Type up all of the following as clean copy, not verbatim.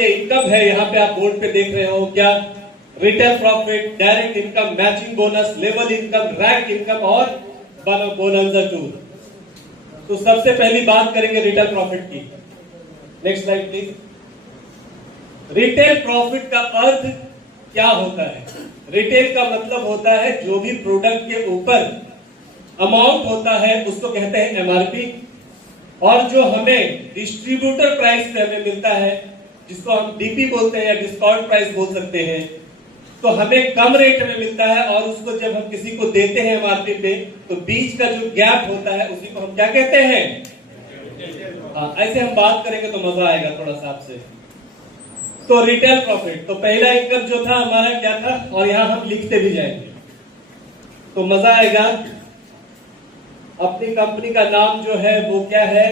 ये इनकम है, यहाँ पे आप बोर्ड पे देख रहे हो क्या, retail profit, direct income, matching bonus, level income, rank income और बोनस टूर। तो सबसे पहली बात करेंगे रिटेल प्रॉफिट की। Next slide please. Retail profit का अर्थ क्या होता है? रिटेल का मतलब होता है जो भी प्रोडक्ट के ऊपर अमाउंट होता है उसको कहते हैं एमआरपी, और जो हमें डिस्ट्रीब्यूटर प्राइस पे हमें मिलता है जिसको हम डीपी बोलते हैं या डिस्काउंट प्राइस बोल सकते हैं, तो हमें कम रेट में मिलता है और उसको जब हम किसी को देते हैं एमआरपी पे तो बीच का जो गैप होता है उसी को हम क्या कहते हैं? हाँ, ऐसे हम बात करेंगे तो मजा आएगा थोड़ा सा आपसे। तो रिटेल प्रॉफिट, तो पहला इनकम जो था हमारा क्या था, और यहां हम लिखते भी जाएंगे तो मजा आएगा। अपनी कंपनी का नाम जो है वो क्या है?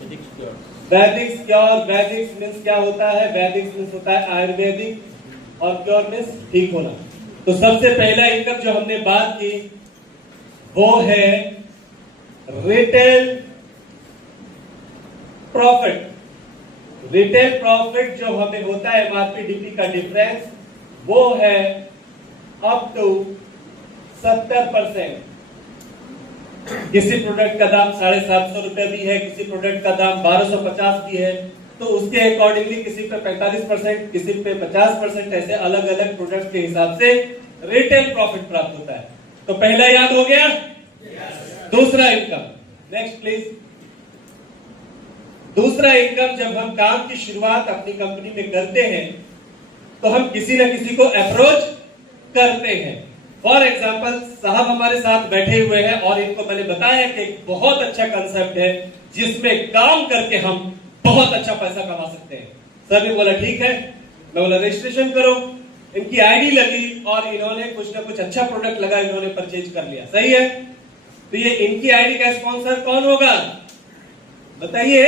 वैदिक क्योर। वैदिक मीन्स क्या होता है? वैदिक मीन्स होता है आयुर्वेदिक, और क्योर मीन्स ठीक होना। तो सबसे पहला इनकम जो हमने बात की वो है रिटेल प्रॉफिट। रिटेल प्रॉफिट जो हमें होता है एमआरपी डीपी का डिफरेंस, वो है अप टू 70%। किसी प्रोडक्ट का दाम 750 रुपए भी है, किसी प्रोडक्ट का दाम 1250 भी है, तो उसके अकॉर्डिंगली किसी पे 45%, किसी पे 50%, ऐसे अलग अलग प्रोडक्ट के हिसाब से रिटेल प्रॉफिट प्राप्त होता है। तो पहला याद हो गया। दूसरा इनकम, नेक्स्ट प्लीज। दूसरा इनकम, जब हम काम की शुरुआत अपनी कंपनी में करते हैं तो हम किसी न किसी को अप्रोच करते हैं। फॉर एग्जाम्पल, साहब हमारे साथ बैठे हुए हैं और इनको मैंने बताया कि एक बहुत अच्छा कंसेप्ट है जिसमें काम करके हम बहुत अच्छा पैसा कमा सकते हैं। सर ने बोला ठीक है। मैं बोला रजिस्ट्रेशन करो। इनकी आईडी लगी और इन्होंने कुछ ना कुछ अच्छा प्रोडक्ट लगा, इन्होंने परचेज कर लिया। सही है। तो ये इनकी आईडी का स्पॉन्सर कौन होगा बताइए?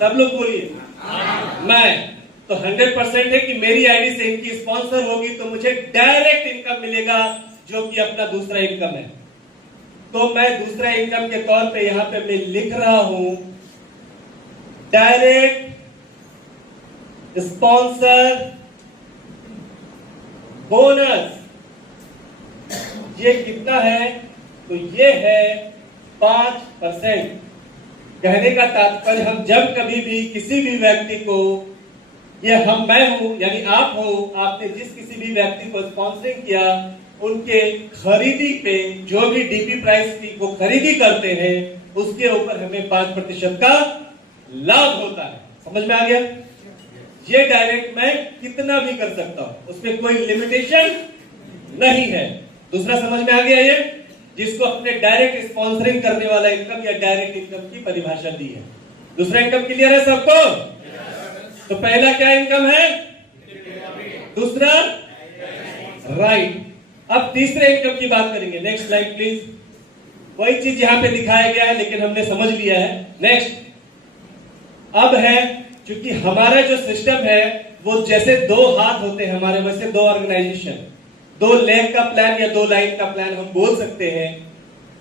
सब लोग बोलिए। मैं। तो 100% है कि मेरी आईडी से इनकी स्पॉन्सर होगी तो मुझे डायरेक्ट इनकम मिलेगा, जो कि अपना दूसरा इनकम है। तो मैं दूसरा इनकम के तौर पे यहां पे मैं लिख रहा हूं डायरेक्ट स्पॉन्सर बोनस। ये कितना है? तो ये है 5%। कहने का तात्पर्य, हम जब कभी भी किसी भी व्यक्ति को, ये हम मैं हूं यानी आप हो, आपने जिस किसी भी व्यक्ति को स्पॉन्सरिंग किया, उनके खरीदी पे जो भी डीपी प्राइस की वो खरीदी करते हैं उसके ऊपर हमें 5% का लाभ होता है। समझ में आ गया? ये डायरेक्ट मैं कितना भी कर सकता हूं, उसमें कोई लिमिटेशन नहीं है। दूसरा समझ में आ गया? ये जिसको अपने डायरेक्ट स्पॉन्सरिंग करने वाला इनकम या डायरेक्ट इनकम की परिभाषा दी है। दूसरा इनकम क्लियर है सबको? तो पहला क्या इनकम है? दूसरा राइट। अब तीसरे इनकम की बात करेंगे। Next slide please. वही चीज यहां पे दिखाया गया है लेकिन हमने समझ लिया है। नेक्स्ट। अब है, क्योंकि हमारा जो सिस्टम है वो जैसे 2 हाथ होते हैं हमारे, वैसे 2 ऑर्गेनाइजेशन, 2 लेग का प्लान या 2 लाइन का प्लान हम बोल सकते हैं।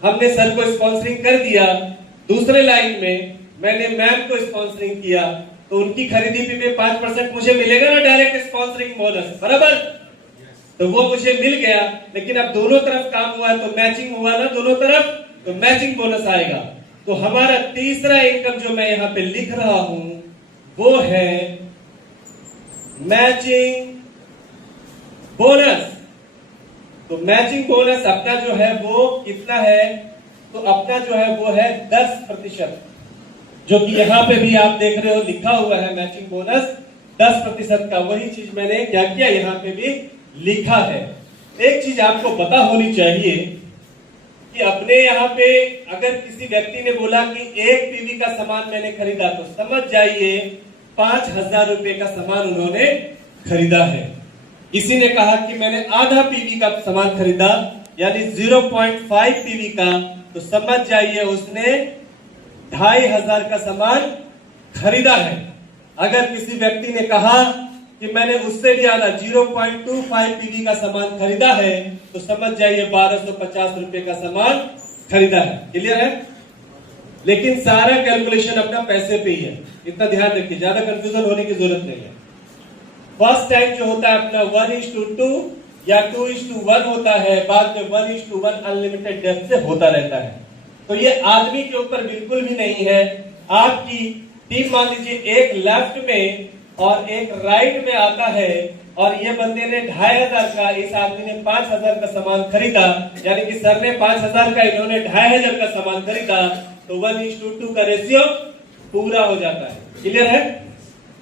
हमने सर को स्पॉन्सरिंग कर दिया, दूसरे लाइन में मैंने मैम को स्पॉन्सरिंग किया, तो उनकी खरीदी पे 5% मुझे मिलेगा ना डायरेक्ट स्पॉन्सरिंग बोनस, बराबर? तो वो मुझे मिल गया, लेकिन अब दोनों तरफ काम हुआ तो मैचिंग हुआ ना दोनों तरफ, तो मैचिंग बोनस आएगा। तो हमारा तीसरा इनकम जो मैं यहां पे लिख रहा हूं वो है मैचिंग बोनस। तो मैचिंग बोनस अपना जो है वो कितना है? तो अपना जो है वो है 10%, जो कि यहां पे भी आप देख रहे हो लिखा हुआ है मैचिंग बोनस 10% का। वही चीज मैंने क्या किया, यहां पे भी लिखा है। एक चीज आपको पता होनी चाहिए कि अपने यहाँ पे अगर किसी व्यक्ति ने बोला कि 1 पीवी का सामान मैंने खरीदा, तो समझ जाइए 5000 रुपए का सामान उन्होंने खरीदा है। किसी ने कहा कि मैंने आधा पीवी का सामान खरीदा यानी 0.5 पीवी का, तो समझ जाइए उसने 2500 का सामान खरीदा है। अगर किसी व्यक्ति ने कहा कि मैंने उससे भी आधा 0.25 पीवी का सामान खरीदा है, तो समझ जाइए 1250 रुपए का सामान खरीदा है। क्लियर है? लेकिन सारा कैलकुलेशन अपना पैसे पे ही है, इतना ध्यान रखिए, ज्यादा कंफ्यूजन होने की जरूरत नहीं है। फर्स्ट टाइम जो होता है अपना 1:2 या 2:1 होता है, बाद में 1:1 अनलिमिटेड डेप्थ से होता रहता है। तो ये आदमी के ऊपर बिल्कुल भी नहीं है। आपकी टीम मान लीजिए एक लेफ्ट में और एक राइट में आता है, और ये बंदे ने 2500 का, इस आदमी ने 5000 का सामान खरीदा, यानी कि सर ने 5000 का, इन्होंने 2500 का सामान खरीदा, तो 1:2 का रेशियो पूरा हो जाता है। क्लियर है?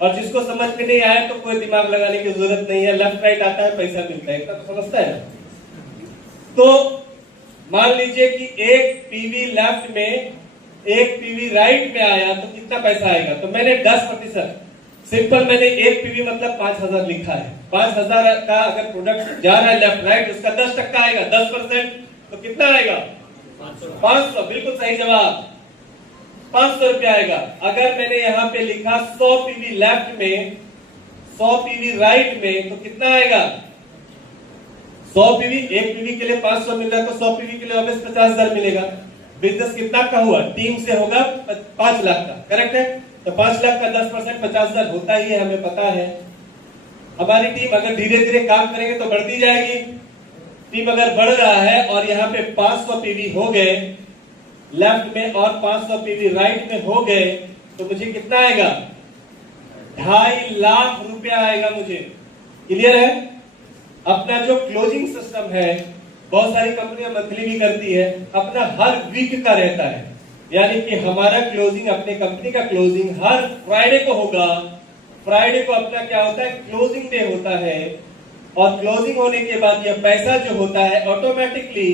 और जिसको समझ में नहीं आया तो कोई दिमाग लगाने की जरूरत नहीं है, लेफ्ट राइट आता है, पैसा मिलता है, इतना तो समझता है। तो मान लीजिए कि एक पीवी लेफ्ट में एक पीवी राइट में आया तो कितना पैसा आएगा? तो मैंने 10%, सिंपल मैंने एक पीवी मतलब 5000 लिखा है। 5000 का अगर प्रोडक्ट जा रहा है लेफ्ट राइट, उसका 10% आएगा, 10% तो कितना आएगा? 500। बिल्कुल सही जवाब, 500 रुपया आएगा। अगर मैंने यहाँ पे लिखा 100 पीवी लेफ्ट में, 100 पीवी राइट में, तो कितना आएगा? 100 पीवी, एक पीवी के लिए 500 मिल रहा है, तो 100 पीवी के लिए ऑब्वियस 50,000 मिलेगा। बिजनेस कितना का हुआ? टीम से होगा 5 लाख का, करेक्ट है? तो 5 लाख का 10% 50,000 होता ही है, हमें पता है। हमारी टीम अगर धीरे धीरे काम करेंगे तो बढ़ती जाएगी। टीम अगर बढ़ रहा है और यहाँ पे 500 पीवी हो गए लेफ्ट में और 500 पीवी राइट में हो गए, तो मुझे कितना आएगा? 2.5 लाख रुपया आएगा मुझे। क्लियर है? अपना जो क्लोजिंग सिस्टम है, बहुत सारी कंपनियां मंथली भी करती है, अपना हर वीक का रहता है, यानी कि हमारा क्लोजिंग, अपने कंपनी का क्लोजिंग हर फ्राइडे को होगा। फ्राइडे को अपना क्या होता है? क्लोजिंग डे होता है। और क्लोजिंग होने के बाद यह पैसा जो होता है ऑटोमेटिकली,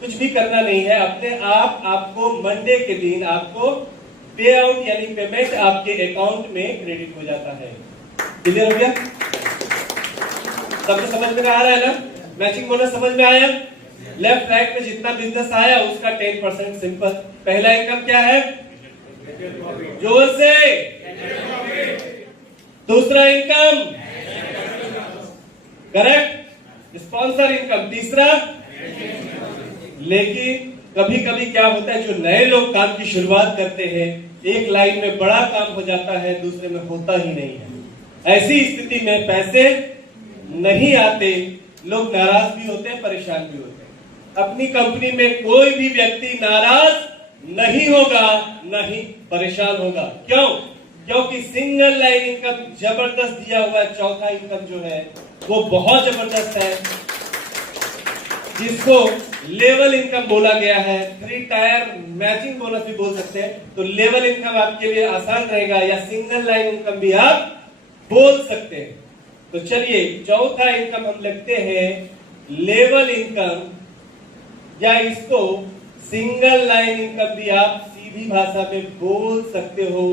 कुछ भी करना नहीं है, अपने आप आपको मंडे के दिन आपको पे आउट यानी पेमेंट आपके अकाउंट में क्रेडिट हो जाता है। क्लियर हो गया? सबको समझ में आ रहा है ना? मैचिंग बोनस समझ में आया? लेफ्ट राइट में जितना बिजनेस आया उसका 10%। सिंपल। पहला इनकम क्या है? जोर से। दूसरा इनकम करेक्ट, स्पॉन्सर इनकम। तीसरा, लेकिन कभी कभी क्या होता है, जो नए लोग काम की शुरुआत करते हैं, एक लाइन में बड़ा काम हो जाता है, दूसरे में होता ही नहीं है। ऐसी स्थिति में पैसे नहीं आते, लोग नाराज भी होते हैं, परेशान भी होते हैं। अपनी कंपनी में कोई भी व्यक्ति नाराज नहीं होगा, नहीं परेशान होगा। क्यों? क्योंकि सिंगल लाइन इनकम जबरदस्त दिया हुआ है। चौथा इनकम जो है वो बहुत जबरदस्त है, जिसको लेवल इनकम बोला गया है। 3 टायर मैचिंग बोनस भी बोल सकते हैं। तो लेवल इनकम आपके लिए आसान रहेगा, या सिंगल लाइन इनकम भी आप बोल सकते हैं। तो चलिए, चौथा इनकम हम लिखते हैं लेवल इनकम, या इसको सिंगल लाइन इनकम भी आप सीधी भाषा में बोल सकते हो,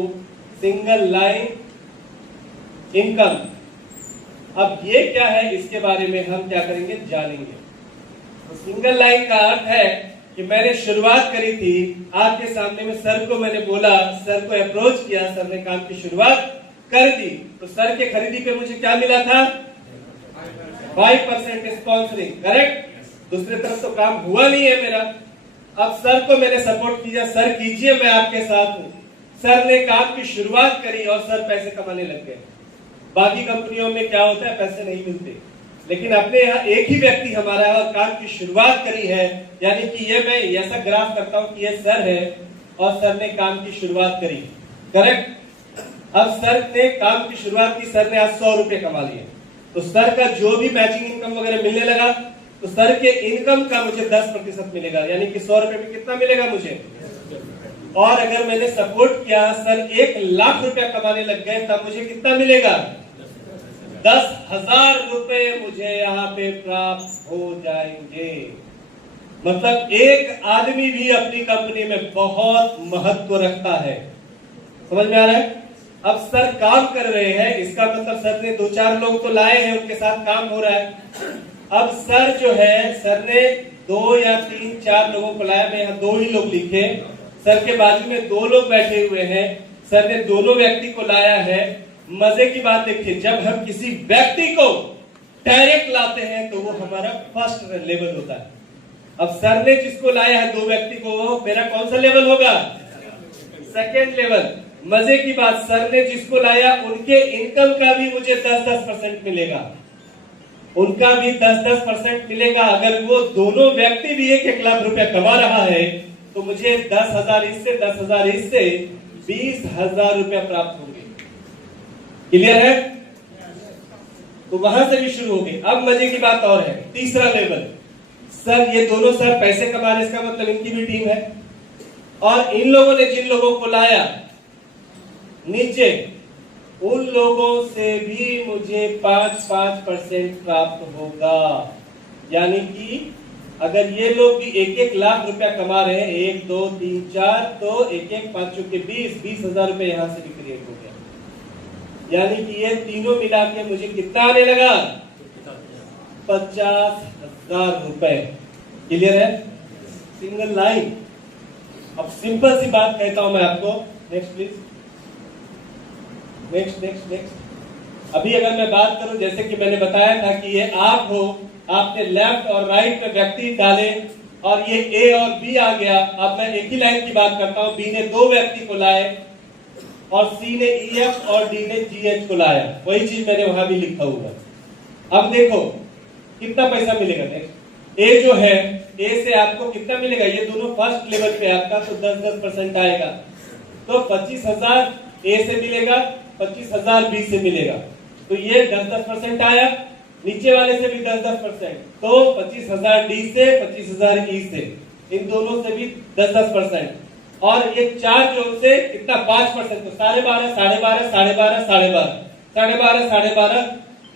सिंगल लाइन इनकम। अब ये क्या है, इसके बारे में हम क्या करेंगे, जानेंगे। तो सिंगल लाइन का अर्थ है कि मैंने शुरुआत करी थी आपके सामने में, सर को मैंने बोला, सर को अप्रोच किया, सर ने काम की शुरुआत कर दी, तो सर के खरीदी पे मुझे क्या मिला था? 5% स्पॉन्सरिंग, करेक्ट। दूसरी तरफ तो काम हुआ नहीं है मेरा। अब सर को मैंने सपोर्ट किया, सर कीजिए, मैं आपके साथ हूं। सर ने काम की शुरुआत करी और सर पैसे कमाने लग गए। बाकी कंपनियों में क्या होता है, पैसे नहीं मिलते, लेकिन अपने यहाँ एक ही व्यक्ति हमारा है और काम की शुरुआत करी है, यानी कि ये मैं ऐसा ग्राफ करता हूं कि ये सर है और सर ने काम की शुरुआत करी, करेक्ट। अब सर ने काम की शुरुआत की, सर ने आज 100 रुपए कमा लिए, तो सर का जो भी मैचिंग इनकम वगैरह मिलने लगा, तो सर के इनकम का मुझे 10% मिलेगा, यानी कि 100 रुपए में कितना मिलेगा मुझे। और अगर मैंने सपोर्ट किया, सर 1 लाख रुपया कमाने लग गए, तब मुझे कितना मिलेगा? 10,000 रुपए मुझे यहाँ पे प्राप्त हो जाएंगे। मतलब एक आदमी भी अपनी कंपनी में बहुत महत्व रखता है। समझ में आ रहा है? अब सर काम कर रहे हैं, इसका मतलब सर ने 2-4 लोग तो लाए हैं, उनके साथ काम हो रहा है। अब सर जो है, सर ने 2 या 3-4 लोगों को लाया, मैं यहाँ 2 ही लोग लिखे। सर के बाजू में 2 लोग बैठे हुए हैं, सर ने दोनों व्यक्ति को लाया है। मजे की बात देखिए, जब हम किसी व्यक्ति को डायरेक्ट लाते हैं तो वो हमारा फर्स्ट लेवल होता है। अब सर ने जिसको लाया है 2 व्यक्ति को, मेरा कौन सा लेवल होगा? सेकेंड लेवल, मजे की बात, सर ने जिसको लाया उनके इनकम का भी मुझे 10-10% मिलेगा, उनका भी 10-10% मिलेगा। अगर वो दोनों व्यक्ति भी 1-1 लाख रुपया कमा रहा है तो मुझे 10,000 इससे 10,000 इससे 20,000 रुपया प्राप्त होंगे। क्लियर है? तो वहां से भी शुरू हो गई। अब मजे की बात और है, तीसरा लेवल, सर ये दोनों सर पैसे कमा रहे, इसका मतलब इनकी भी टीम है, और इन लोगों ने जिन लोगों को लाया नीचे, उन लोगों से भी मुझे 5-5% प्राप्त होगा। यानी कि अगर ये लोग भी 1-1 लाख रुपया कमा रहे हैं, 1, 2, 3, 4, तो 1-1 5 के 20,000 रुपए यहां से भी क्रिएट हो गया। यानी कि ये तीनों मिला के मुझे कितना आने लगा? 50,000 रुपए। क्लियर है? Single line. अब सिंपल सी बात कहता हूं मैं आपको, नेक्स्ट प्लीज, नेक्स्ट। अभी अगर मैं बात करूं, जैसे कि मैंने बताया था कि ये आप हो, आपने लेफ्ट और राइट में व्यक्ति डाले और ये ए और बी आ गया। अब मैं एक ही लाइन की बात करता हूं, बी ने 2 व्यक्ति को लाए और सी ने EF और डी ने GH को लाया। वही चीज मैंने वहां भी लिखा हुआ। अब देखो कितना पैसा मिलेगा। नेक्स्ट, ए जो है, ए से आपको कितना मिलेगा? ये दोनों फर्स्ट लेवल पे आपका, तो 10-10% आएगा, तो 25,000 ए से मिलेगा, 25,000 बी से मिलेगा, तो ये 10-10% आया। नीचे वाले से भी 10-10%, तो 25,000 डी से, 25,000 ई से, इन दोनों से भी 10-10%, और ये 4 जो से कितना 5%, तो 12.5, 12.5, 12.5, 12.5, 12.5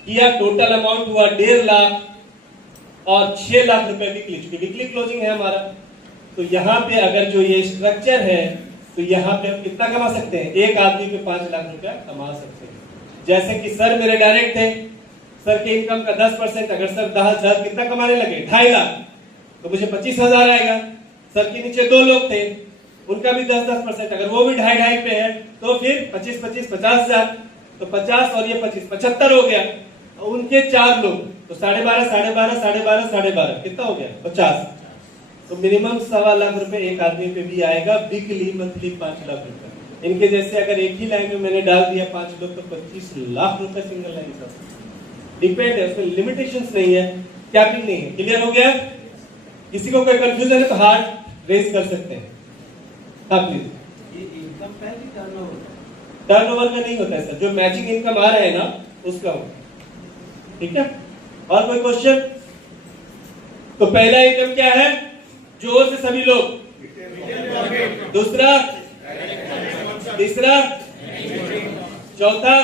किया। टोटल अमाउंट हुआ 1.5 लाख और 6 लाख रुपए वीकली क्लोजिंग है हमारा। तो यहाँ पे अगर जो ये स्ट्रक्चर है, तो यहाँ पे हम कितना कमा सकते हैं? एक आदमी पे 5 लाख रुपया कमा सकते हैं। जैसे कि सर मेरे डायरेक्ट थे, सर के इनकम का 10%, अगर सर 10,000 कितना कमाने लगे? 2.5 लाख, तो मुझे 25,000 आएगा। सर के नीचे 2 लोग थे, उनका भी 10-10%, अगर वो भी 2.5 पे है, तो फिर 25-25 50,000, तो 50 और ये 25 75 हो गया। उनके 4 लोग, तो 12.5, 12.5, 12.5, 12.5 कितना हो गया? 50। तो मिनिमम 1.25 लाख रुपए एक आदमी पे भी आएगा वीकली, मंथली 5 लाख रुपए। इनके जैसे अगर एक ही लाइन में मैंने डाल दिया 5 लोग, तो 25 लाख रुपए सिंगल लाइन का। डिपेंड है, उसमें लिमिटेशंस नहीं है, कैपिंग नहीं है। क्लियर हो गया? किसी को कोई कंफ्यूजन है तो हाथ रेज कर सकते हैं। हाँ प्लीज। ये इनकम का है कि टर्नओवर? टर्नओवर का नहीं होता है सर, जो मैचिंग इनकम आ रहा है ना उसका हो। ठीक है? और कोई क्वेश्चन? तो पहला इनकम क्या है? जोर से सभी लोग। दूसरा, तीसरा, चौथा,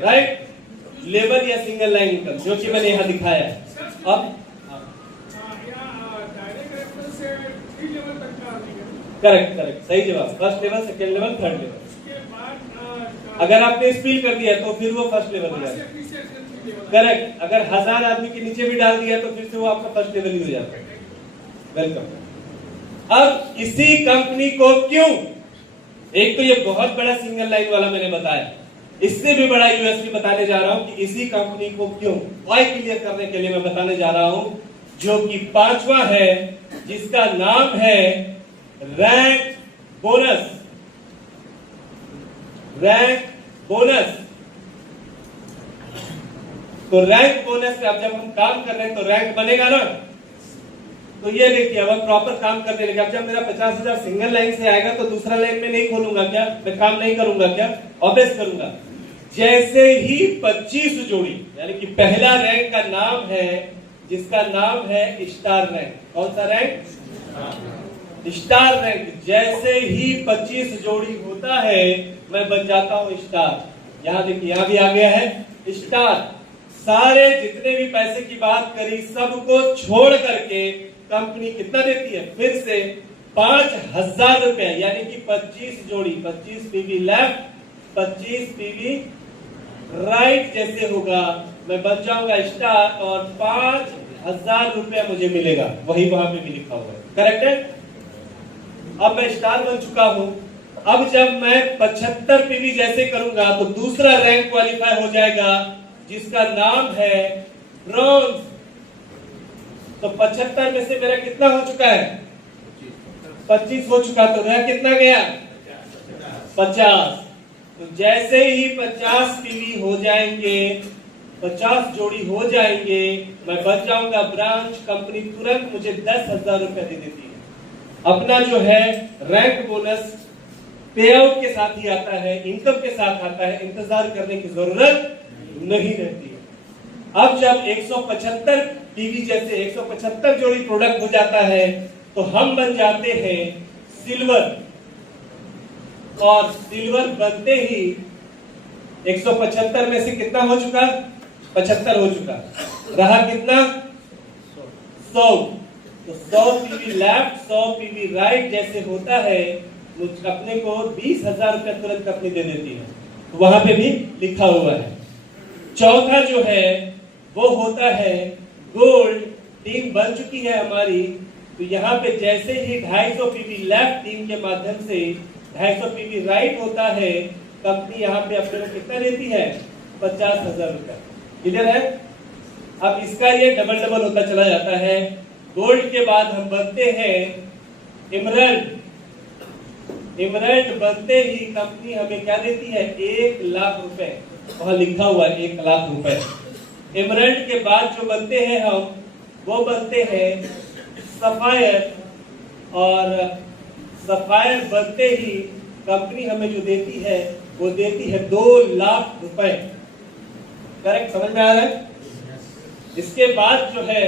राइट, लेबर या सिंगल लाइन इनकम, जो कि मैंने यहां दिखाया है। अब करेक्ट, सही जवाब। First level, second level, third level. अगर आपने स्पील कर दिया तो फिर वो फर्स्ट लेवल हो जाएगा। करेक्ट, अगर 1000 आदमी के नीचे भी डाल दिया तो फिर से वो आपका फर्स्ट लेवल ही हो जाता है। वेलकम। अब इसी कंपनी को क्यों, एक तो ये बहुत बड़ा सिंगल लाइन वाला मैंने बताया, इससे भी बड़ा यूएसपी बताने जा रहा हूं कि इसी कंपनी को क्यों, वाई क्लियर करने के लिए मैं बताने जा रहा हूं, जो कि 5वां है, जिसका नाम है रैंक बोनस। Rank bonus. तो रैंक बोनस पे अब जब हम काम कर रहे हैं तो रैंक बनेगा ना। तो ये देखिए, अब हम प्रॉपर काम करने लगे। अब जब मेरा 50,000 सिंगल लाइन से आएगा तो दूसरा लाइन में नहीं खोलूंगा क्या? मैं काम नहीं करूंगा क्या? ऑब्वियस करूंगा। जैसे ही 25 जोड़ी, यानी कि पहला रैंक का नाम है, जिसका नाम है स्टार रैंक। कौन सा रैंक? Star rank. जैसे ही 25 जोड़ी होता है मैं बन जाता हूं स्टार। यहां देखिए, यहां भी आ गया है स्टार। सारे जितने भी पैसे की बात करी सबको छोड़ करके कंपनी कितना देती है? फिर से 5,000 रुपए, यानी कि 25 जोड़ी, 25 पीवी लेफ्ट, 25 पीवी राइट जैसे होगा, मैं बन जाऊंगा स्टार और 5,000 रुपया मुझे मिलेगा। वही वहां पे भी लिखा हुआ है। करेक्ट है? अब मैं स्टार बन चुका हूं। अब जब मैं 75 पीवी जैसे करूंगा तो दूसरा रैंक क्वालिफाई हो जाएगा, जिसका नाम है ब्रॉन्ज। तो 75 में से मेरा कितना हो चुका है? 25 हो चुका, तो रह कितना गया? 50। तो जैसे ही 50 पीवी हो जाएंगे, 50 जोड़ी हो जाएंगे, मैं बच जाऊंगा ब्रांच। कंपनी तुरंत मुझे 10,000 रुपए दे देती है। अपना जो है रैंक बोनस पे आउट के साथ ही आता है, इनकम के साथ आता है, इंतजार करने की जरूरत नहीं रहती है। अब जब 175 पीवी जैसे 175 जोड़ी प्रोडक्ट हो जाता है, तो हम बन जाते हैं सिल्वर। और सिल्वर बनते ही 175 में से कितना हो चुका? 75 हो चुका। रहा कितना? 100। तो 100 पीवी लेफ्ट, 100 पीवी राइट जैसे होता है, मुझ अपने को 20,000 रुपया तुरंत कंपनी दे देती है। तो वहां पे भी लिखा हुआ है। चौथा जो है वो होता है गोल्ड। टीम बन चुकी है हमारी, तो यहाँ पे जैसे ही 250 पीवी लेफ्ट टीम के माध्यम से 250 पीवी राइट होता है, कंपनी यहाँ पे अपने को कितना देती है? 50,000 रुपया। क्लियर है? अब इसका ये डबल डबल होता चला जाता है। गोल्ड के बाद हम बनते हैं एमरल्ड। एमरल्ड बनते ही कंपनी हमें क्या देती है? 1 लाख रुपए। वहां लिखा हुआ है 1 लाख रुपए। एमरल्ड के बाद जो बनते हैं हम, वो बनते हैं सफायर। और सफायर बनते ही कंपनी हमें जो देती है वो देती है 2 लाख रुपए। करेक्ट? समझ में आ रहा है? इसके बाद जो है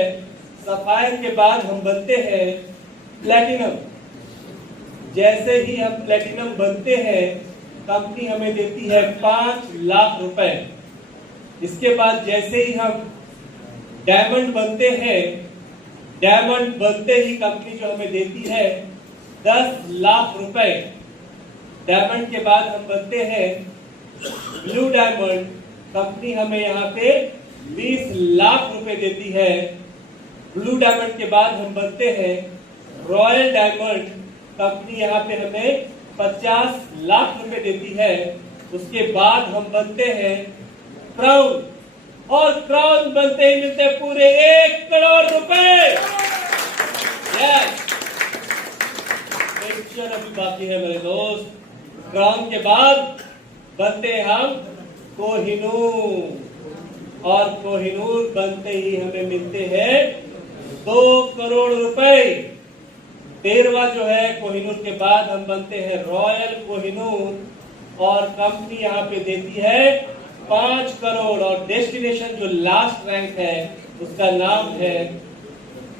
सफायर के बाद हम बनते हैं प्लैटिनम। जैसे ही हम प्लैटिनम बनते हैं, कंपनी हमें देती है 5 लाख रुपए। इसके बाद जैसे ही हम डायमंड बनते हैं, डायमंड बनते ही कंपनी जो हमें देती है 10 लाख रुपए। डायमंड के बाद हम बनते हैं ब्लू डायमंड। कंपनी हमें यहाँ पे 20 लाख रुपए देती है। ब्लू डायमंड के बाद हम बनते हैं रॉयल डायमंड। कंपनी यहाँ पे हमें 50 लाख रुपए देती है। उसके बाद हम बनते हैं क्राउन, और क्राउन बनते ही मिलते पूरे 1 करोड़ रुपए। यस, पिक्चर अभी बाकी है मेरे दोस्त। क्राउन के बाद बनते हम कोहिनूर, और कोहिनूर बनते ही हमें मिलते हैं 2 करोड़ रुपए। 13वां जो है कोहिनूर के बाद हम बनते हैं रॉयल कोहिनूर, और कंपनी यहाँ पे देती है 5 करोड़। और डेस्टिनेशन जो लास्ट रैंक है उसका नाम है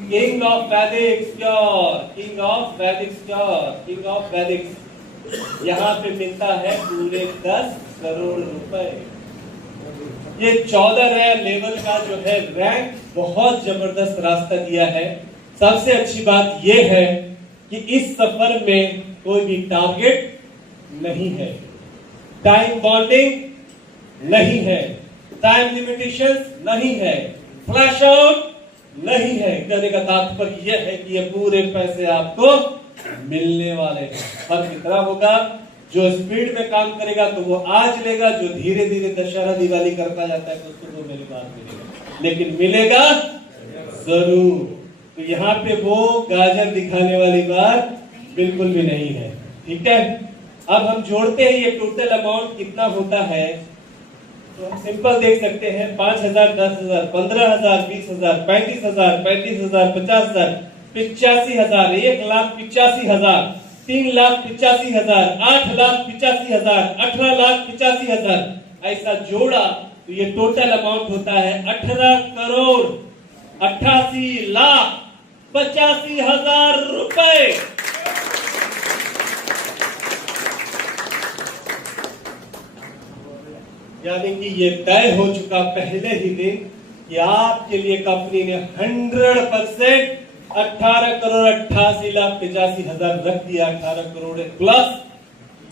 किंग ऑफ वैदिक स्क्योर। किंग ऑफ वैदिक स्क्योर, किंग ऑफ वैदिक। यहाँ पे मिलता है पूरे 10 करोड़ रुपए। ये 14 लेवल का जो है रैंक बहुत जबरदस्त रास्ता दिया है। सबसे अच्छी बात यह है कि इस सफर में कोई भी टारगेट नहीं है, टाइम बॉन्डिंग नहीं है, टाइम लिमिटेशंस नहीं है, फ्लैश आउट नहीं है। कहने का तात्पर्य यह है कि ये पूरे पैसे आपको मिलने वाले हैं। फर्क कितना होगा? जो स्पीड में काम करेगा तो वो आज लेगा, जो धीरे धीरे दशहरा दिवाली करता जाता है तो उसको वो मेरी बात मिलेगा, लेकिन मिलेगा जरूर। तो यहाँ पे वो गाजर दिखाने वाली बात बिल्कुल भी नहीं है। ठीक है, अब हम जोड़ते हैं ये टोटल अमाउंट कितना होता है। तो हम सिंपल देख सकते हैं 5,000, 10,000, 15,000, 20,000, 35,000, 35,000, 50,000, 85,000, 1,85,000, 3,85,000, 8,85,000, 18,85,000। ऐसा जोड़ा तो ये टोटल अमाउंट होता है 18,88,85,000 रुपए। यानी कि ये तय हो चुका पहले ही दिन कि आपके लिए कंपनी ने 100% 18,88,85,000 रख दिया। 18 करोड़ प्लस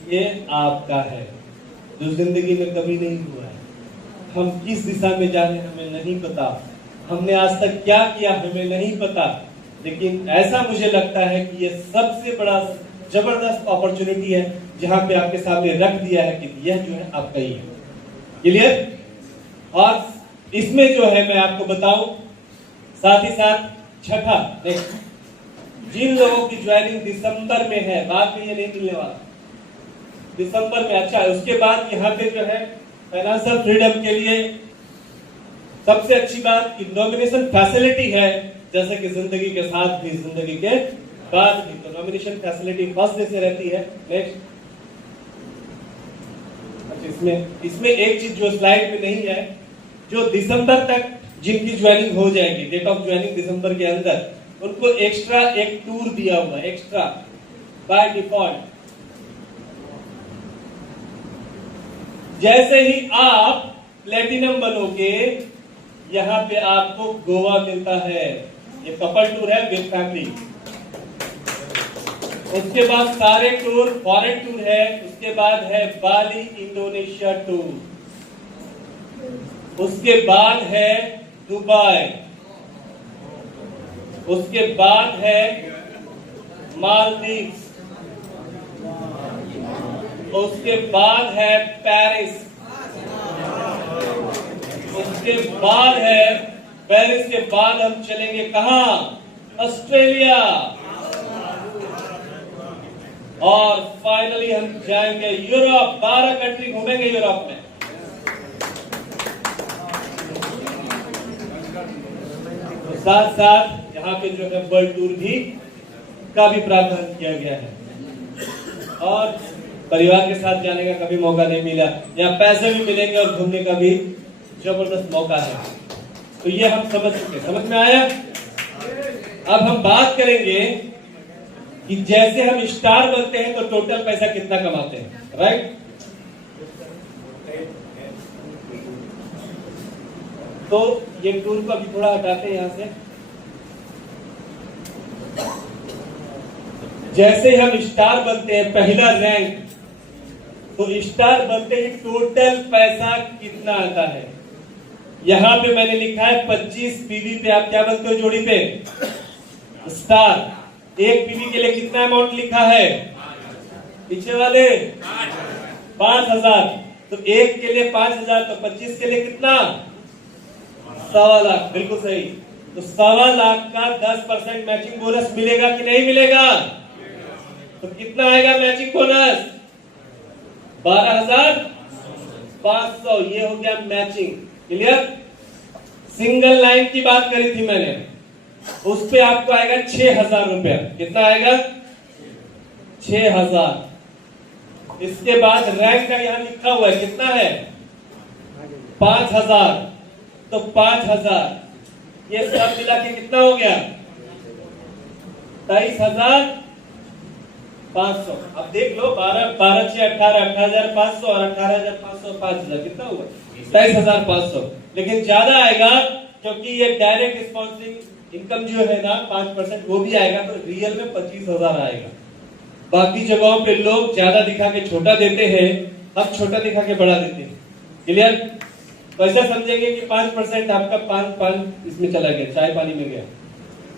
ये आपका है, जो जिंदगी में कभी नहीं हुआ है। हम किस दिशा में जा रहे हैं हमें नहीं पता, हमने आज तक क्या किया हमें नहीं पता, लेकिन ऐसा मुझे लगता है कि ये सबसे बड़ा जबरदस्त अपॉर्चुनिटी है जहां पे आपके सामने रख दिया है कि यह जो है आपका ही है। क्लियर? और इसमें जो है मैं आपको बताऊं, साथ ही साथ छठा जिन लोगों की ज्वाइनिंग दिसंबर में है, बाद में ये नहीं मिलने वाला, दिसंबर में। अच्छा, उसके बाद यहाँ पे जो है फाइनेंशियल फ्रीडम के लिए सबसे अच्छी बात कि नॉमिनेशन फैसिलिटी है, जैसे कि जिंदगी के साथ भी जिंदगी के बाद भी, तो नॉमिनेशन फैसिलिटी फर्स्ट डे से रहती है। नेक्स्ट, अच्छा इसमें एक चीज जो स्लाइड में नहीं है, जो दिसंबर तक जिनकी ज्वाइनिंग हो जाएगी, डेट ऑफ ज्वाइनिंग दिसंबर के अंदर, उनको एक्स्ट्रा एक टूर दिया हुआ है, एक्स्ट्रा बाय डिफॉल्ट। जैसे ही आप प्लेटिनम बनोगे, यहाँ पे आपको गोवा मिलता है, ये कपल टूर है विद फैमिली। उसके बाद सारे टूर फॉरेन टूर है, उसके बाद है बाली इंडोनेशिया टूर, उसके बाद है दुबई, उसके बाद है मालदीव्स, उसके बाद है पेरिस, उसके बाद है पेरिस के बाद हम चलेंगे कहां? ऑस्ट्रेलिया, और फाइनली हम जाएंगे यूरोप। 12 कंट्री घूमेंगे यूरोप में। तो साथ साथ यहाँ पे जो है वर्ल्ड टूर भी का भी प्रावधान किया गया है, और परिवार के साथ जाने का कभी मौका नहीं मिला, या पैसे भी मिलेंगे और घूमने का भी जबरदस्त मौका है। तो ये हम समझ चुके, समझ में आया। अब हम बात करेंगे कि जैसे हम स्टार बनते हैं तो टोटल पैसा कितना कमाते हैं, राइट? तो ये टूर को अभी थोड़ा हटाते हैं यहां से। जैसे हम स्टार बनते हैं, पहला रैंक, तो स्टार बनते ही टोटल पैसा कितना आता है? यहां पे मैंने लिखा है 25 पीवी पे आप क्या बनते हो जोड़ी पे? स्टार। एक पीवी के लिए कितना अमाउंट लिखा है पीछे वाले? 5000। तो एक के लिए 5000, तो 25 के लिए कितना? 1.25 लाख। बिल्कुल सही। तो 1.25 लाख का 10% मैचिंग बोनस मिलेगा कि नहीं मिलेगा? तो कितना आएगा मैचिंग बोनस? 12,500। ये हो गया मैचिंग। क्लियर? सिंगल लाइन की बात करी थी मैंने, उस पे आपको आएगा 6,000 रुपया। कितना आएगा? 6,000। इसके बाद रैंक का यहां लिखा हुआ है, कितना है? 5,000। तो 5,000 ये सब मिला के कितना हो गया? 23,500। अब देख लो, 12 6 18, 18,500 और 18,500, 5,000 कितना हुआ? 23,500। लेकिन ज्यादा आएगा क्योंकि ये डायरेक्ट स्पॉन्सरिंग इनकम जो है ना 5% वो भी आएगा, तो रियल में 25,000 आएगा। बाकी जगहों पे लोग ज्यादा दिखा के छोटा देते हैं, हम छोटा दिखा के बड़ा देते हैं। क्लियर? तो ऐसा समझेंगे कि 5% आपका 5 इसमें चला गया, चाय पानी में गया,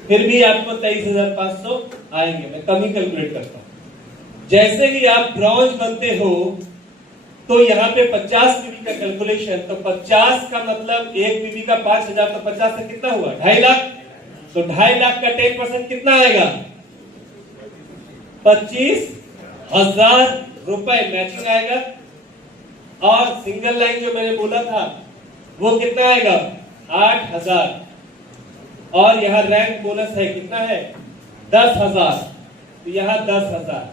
फिर भी आपको 23,500 आएंगे। मैं कम ही कैलकुलेट करता हूं। जैसे ही आप ब्रॉन्ज बनते हो तो यहाँ पे 50 पीवी का कैलकुलेशन, तो 50 का मतलब एक पीवी का 5,000, तो 50 से कितना हुआ? 2.5 लाख। तो 2.5 लाख का 10% कितना आएगा? 25,000 रुपए मैचिंग आएगा। और सिंगल लाइन जो मैंने बोला था वो कितना आएगा? 8,000। और यहाँ रैंक बोनस है, कितना है? 10,000। तो यहाँ 10,000।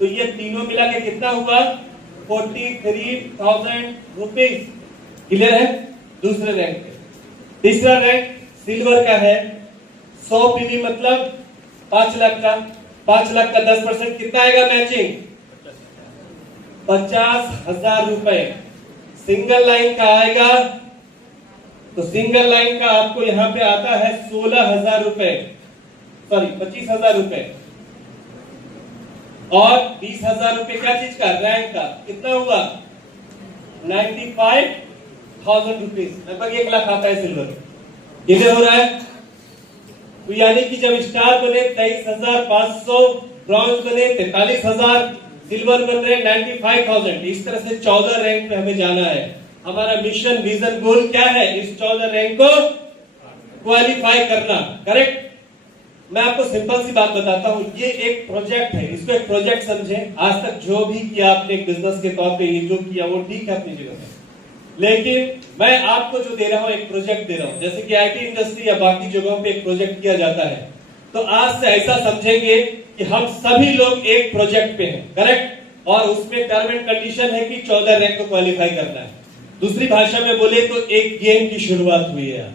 तो ये तीनों मिला के कितना हुआ? 43,000 रुपीज। क्लियर है? दूसरे रैंक पे। तीसरा रैंक सिल्वर का है, 100 पीवी मतलब 5 लाख का। 5 लाख का 10% कितना आएगा मैचिंग? 50,000 रुपए। सिंगल लाइन का आएगा, तो सिंगल लाइन का आपको यहां पे आता है 16,000 रुपए, सॉरी 25,000 रुपए। और 20,000 रुपए क्या चीज का? रैंक का। कितना हुआ? 95,000 रुपीज, लगभग 1 लाख आता है सिल्वर। कितने हो रहा है? तो यानी कि जब स्टार बने 23,500, ब्रॉन्ज बने 43,000, सिल्वर बन रहे 95,000। इस तरह से 14 रैंक पे हमें जाना है। हमारा मिशन, विजन, गोल क्या है? इस 14 रैंक को क्वालिफाई करना। करेक्ट? मैं आपको सिंपल सी बात बताता हूं, ये एक प्रोजेक्ट है, इसको एक प्रोजेक्ट समझें। आज तक जो भी किया आपने एक बिजनेस के तौर पे, ये जो किया वो ठीक है अपनी जगह पे, लेकिन मैं आपको जो दे रहा हूं एक प्रोजेक्ट दे रहा हूं। जैसे कि आईटी इंडस्ट्री या बाकी जगहों पे एक प्रोजेक्ट किया जाता है, तो आज से ऐसा समझेंगे कि हम सभी लोग एक प्रोजेक्ट पे हैं, करेक्ट? और उसमें टर्म एंड कंडीशन है कि 14 रैंक को क्वालिफाई करना है। दूसरी भाषा में बोले तो एक गेम की शुरुआत हुई है आज।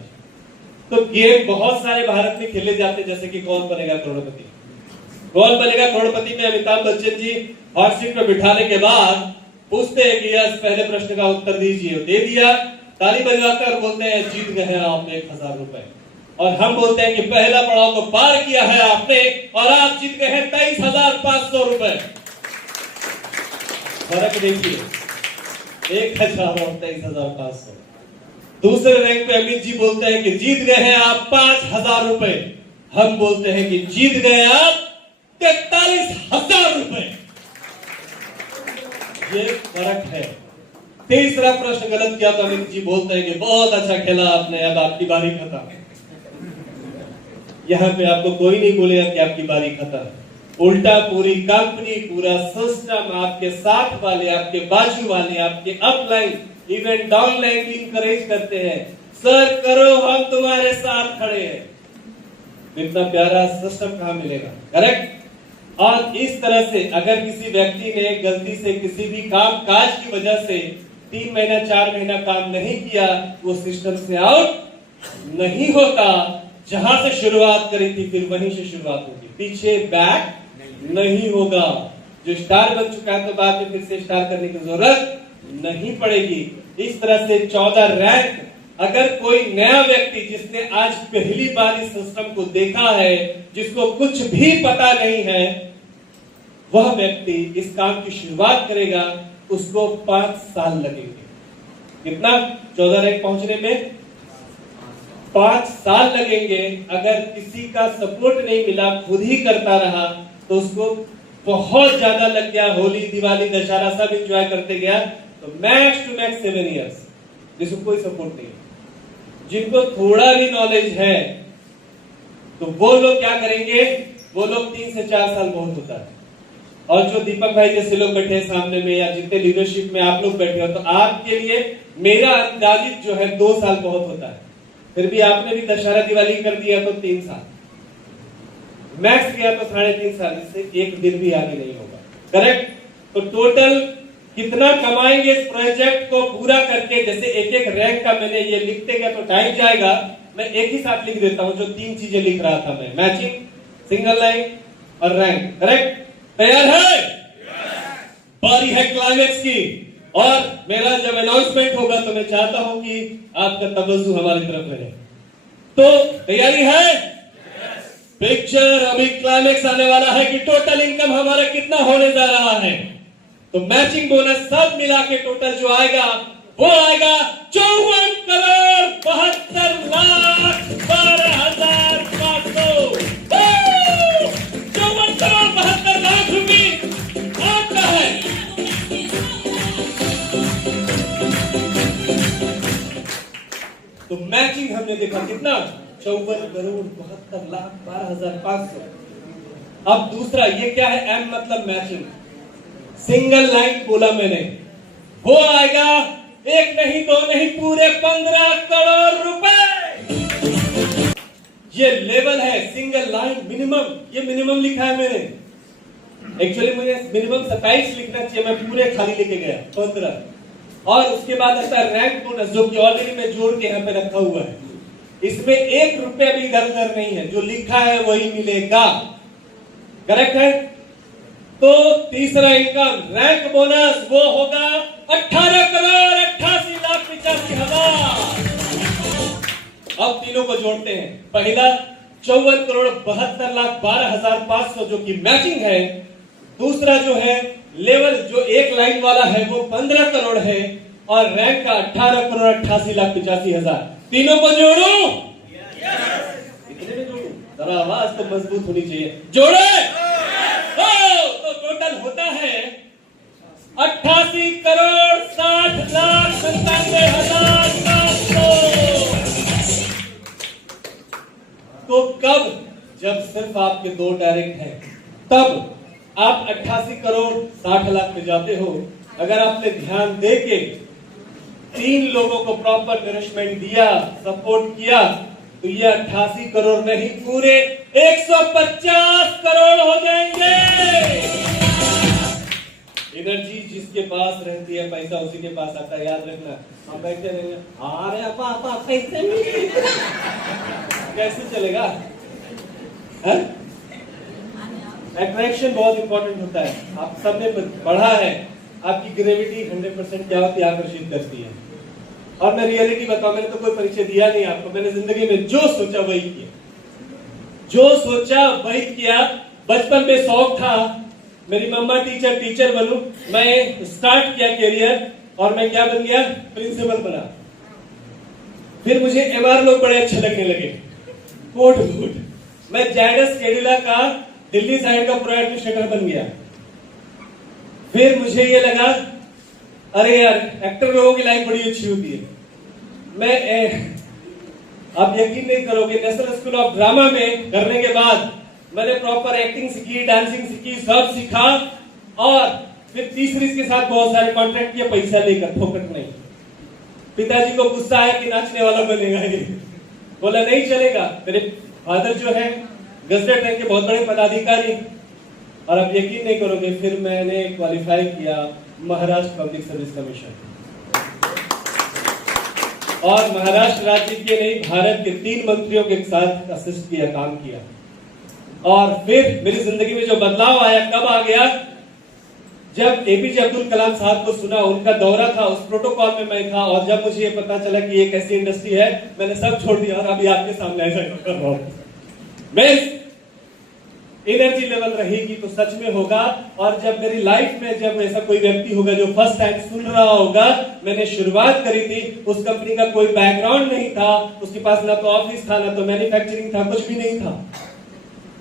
तो गेम बहुत सारे भारत में खेले जाते हैं, जैसे कि कौन बनेगा करोड़पति। कौन बनेगा करोड़पति में अमिताभ बच्चन जी हॉट सीट पर बिठाने के बाद पूछते हैं कि यस पहले प्रश्न का उत्तर दीजिए, दे दिया, ताली बजवाकर बोलते हैं जीत गए हैं आप 1000 रुपए। और हम बोलते हैं कि पहला पड़ाव तो पार किया है आपने और आप जीत गए हैं 23,500 रुपए। फर्क देखिए, 1000 और 23,500। दूसरे रैंक पे अमित जी बोलते हैं कि जीत गए हैं आप 5,000 रुपए, हम बोलते हैं कि जीत गए आप 43,000 रुपए। ये फर्क है। तीसरा प्रश्न गलत किया तो अमित जी बोलते हैं कि बहुत अच्छा खेला आपने, अब आपकी बारी खत्म। यहाँ पे आपको कोई नहीं बोलेगा कि आपकी बारी खत्म, उल्टा पूरी कंपनी, पूरा सिस्टम, आपके साथ वाले, आपके बाजू वाले, आपके अपलाइन, इवन डाउनलाइन भी इंकरेज करते हैं, सर करो हम तुम्हारे साथ खड़े हैं। इतना प्यारा सिस्टम कहां मिलेगा, करेक्ट? और इस तरह से अगर किसी व्यक्ति ने गलती से किसी भी काम काज की वजह से 3 महीना 4 महीना काम नहीं किया, वो सिस्टम से आउट नहीं होता। जहां से शुरुआत करी थी फिर वहीं से शुरुआत होगी, पीछे बैक नहीं होगा। जो स्टार बन चुका है तो बाद में फिर से स्टार करने की जरूरत नहीं पड़ेगी। इस तरह से 14 रैंक, अगर कोई नया व्यक्ति जिसने आज पहली बार इस सिस्टम को देखा है, जिसको कुछ भी पता नहीं है, वह व्यक्ति इस काम की शुरुआत करेगा, उसको 5 साल लगेंगे। कितना? 14 रैंक पहुंचने में 5 साल लगेंगे। अगर किसी का सपोर्ट नहीं मिला, खुद ही करता रहा, तो उसको बहुत ज्यादा लग गया, होली दिवाली दशहरा सब एंजॉय करते गया, तो मैक्स टू मैक्स 7 इयर्स, जिसको कोई सपोर्ट नहीं। जिनको थोड़ा भी नॉलेज है तो वो लोग क्या करेंगे, वो लोग 3 से 4 साल बहुत होता है। और जो दीपक भाई जैसे लोग बैठे हैं सामने में, या जितने लीडरशिप में आप लोग बैठे हो, तो आपके लिए मेरा अंदाजित जो है 2 साल बहुत होता है। फिर भी आपने भी दशहरा दिवाली कर दिया तो 3 साल, मैक्स गया तो 3.5 साल, इससे एक दिन भी आगे नहीं होगा, करेक्ट? तो टोटल कितना कमाएंगे इस प्रोजेक्ट को पूरा करके? जैसे एक एक रैंक का मैंने ये लिखते गया तो टाइम जाएगा, मैं एक ही साथ लिख देता हूं जो 3 चीजें लिख रहा था मैं, मैचिंग, सिंगल लाइन और रैंक, करेक्ट? तैयार है? बारी है क्लाइमेक्स की, और मेरा जब अनाउंसमेंट होगा तो मैं चाहता हूं कि आपका तवज्जो हमारी तरफ रहे। तो तैयारी है? पिक्चर अभी क्लाइमेक्स आने वाला है कि टोटल इनकम हमारा कितना होने जा रहा है। तो मैचिंग बोनस सब मिला के टोटल जो आएगा वो आएगा 54,72,12,500। 54,72,00,000 रुपए आपका है। तो मैचिंग हमने देखा कितना, 54,72,12,500। अब दूसरा ये क्या है? एम मतलब मैचिंग, सिंगल लाइन बोला मैंने, वो आएगा एक नहीं दो नहीं पूरे 15 करोड़ रुपए। ये लेवल है सिंगल लाइन मिनिमम, ये मिनिमम लिखा है मैंने, एक्चुअली मुझे मिनिमम 27 लिखना चाहिए, मैं पूरे खाली लेके गया 15। और उसके बाद आता है रैंक बोनस, जो कि ऑलरेडी मैं जोड़ के यहाँ पे रखा हुआ है। इसमें 1 रुपया भी इधर उधर नहीं है, जो लिखा है वही मिलेगा, करेक्ट है? तो तीसरा इनकम रैंक बोनस वो होगा 18,88,85,000। अब तीनों को जोड़ते हैं। पहला 54,72,12,500 जो कि मैचिंग है। दूसरा जो है लेवल जो एक लाइन वाला है वो 15 करोड़ है, और रैंक का 18,88,85,000। तीनों को जोड़ू? कितने में जोड़ू? जरा आवाज तो मजबूत होनी चाहिए। जोड़े? तो टोटल होता है 88,60,97,700। तो कब? जब सिर्फ आपके 2 डायरेक्ट हैं, तब आप 88 करोड़ 60 लाख पे जाते हो। अगर आपने ध्यान दे के 3 लोगों को प्रॉपर नरिशमेंट दिया, सपोर्ट किया, तो ये 88 करोड़ नहीं पूरे 150 करोड़ हो जाएंगे। एनर्जी जिसके पास रहती है, पैसा उसी के पास आता है, याद रखना। हम बैठे रहेंगे, अरे पापा पैसे नहीं, कैसे चलेगा? अट्रैक्शन बहुत इंपॉर्टेंट होता है। आप सब ने पढ़ा है, आपकी ग्रेविटी 100% क्या होती है? आकर्षित करती है। और मैं रियलिटी बताऊं, मैंने तो कोई परिचय दिया नहीं आपको, मैंने जिंदगी में जो सोचा वही किया, जो सोचा वही किया। बचपन में शौक था, मेरी मम्मा टीचर बनूं, मैं स्टार्ट किया करियर और मैं क्या बन गया? प्रिंसिपल बना। फिर मुझे एमआर लोग बड़े अच्छे लगने लगे, कोट बूट। मैं जायडस कैडिला का दिल्ली साइड का पूरा एडमिनिस्ट्रेटर बन गया। फिर मुझे ये लगा, अरे यार एक्टर लोगों की लाइफ बड़ी अच्छी होती है। आप यकीन नहीं करोगे, नेशनल स्कूल ऑफ ड्रामा में करने के बाद मैंने प्रॉपर एक्टिंग सीखी, डांसिंग सीखी, सब सीखा। और फिर तीसरी के साथ बहुत सारे कॉन्ट्रैक्ट किए, पैसा लेकर, फोकट नहीं। पिताजी को गुस्सा आया कि नाचने वाला बनेगा ये, बोला नहीं चलेगा। मेरे फादर जो है गजटेड रैंक के बहुत बड़े पदाधिकारी, और आप यकीन नहीं करोगे, फिर मैंने क्वालिफाई किया महाराष्ट्र पब्लिक सर्विस कमीशन, और महाराष्ट्र राज्य के नहीं भारत के 3 मंत्रियों के साथ असिस्ट किया, काम किया। और फिर मेरी जिंदगी में जो बदलाव आया कब आ गया? जब एपीजे अब्दुल कलाम साहब को सुना, उनका दौरा था, उस प्रोटोकॉल में मैं था, और जब मुझे ये पता चला कि ये कैसी इंडस्ट्री है, मैंने सब छोड़ दिया और अभी आपके सामने ऐसा कर रहा हूं। मैं एनर्जी लेवल रहेगी तो सच में होगा। और जब मेरी लाइफ में जब ऐसा कोई व्यक्ति होगा जो फर्स्ट टाइम सुन रहा होगा, मैंने शुरुआत करी थी, उस कंपनी का कोई बैकग्राउंड नहीं था, उसके पास ना तो ऑफिस था, ना तो मैन्युफैक्चरिंग था, कुछ भी नहीं था।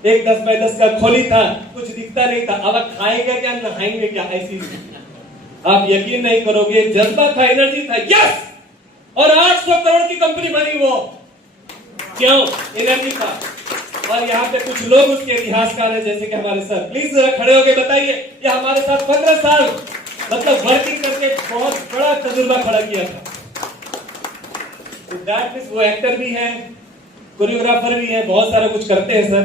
एक 10 बाय 10 का खोली था, कुछ दिखता नहीं था। अब खाएंगे क्या, नहाएंगे क्या, ऐसी आप यकीन नहीं करोगे, जज्बा था, एनर्जी था, यस। और 800 करोड़ की कंपनी बनी वो, क्यों? एनर्जी था। और यहाँ पे कुछ लोग उसके इतिहासकार हैं, जैसे कि हमारे सर। प्लीज जरा खड़े होके बताइए, ये हमारे साथ 15 साल मतलब वर्किंग करके बहुत बड़ा तजुर्बा खड़ा किया था। तो दैट मींस वो एक्टर भी है, कोरियोग्राफर भी है, बहुत सारा कुछ करते हैं सर।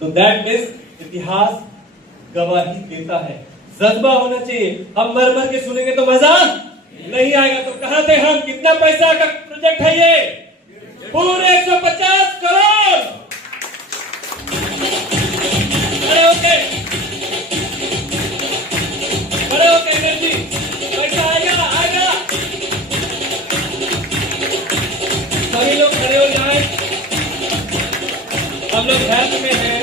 तो दैट मींस इतिहास गवाही देता है, जज्बा होना चाहिए। हम मर मर के सुनेंगे तो मजा नहीं आएगा। तो कहां थे हम? कितना पैसा का प्रोजेक्ट है ये? पूरे 150 करोड़। खड़े होके एनर्जी, पैसा आएगा, आएगा। सभी लोग खड़े हो जाए, हम लोग हेल्थ में हैं।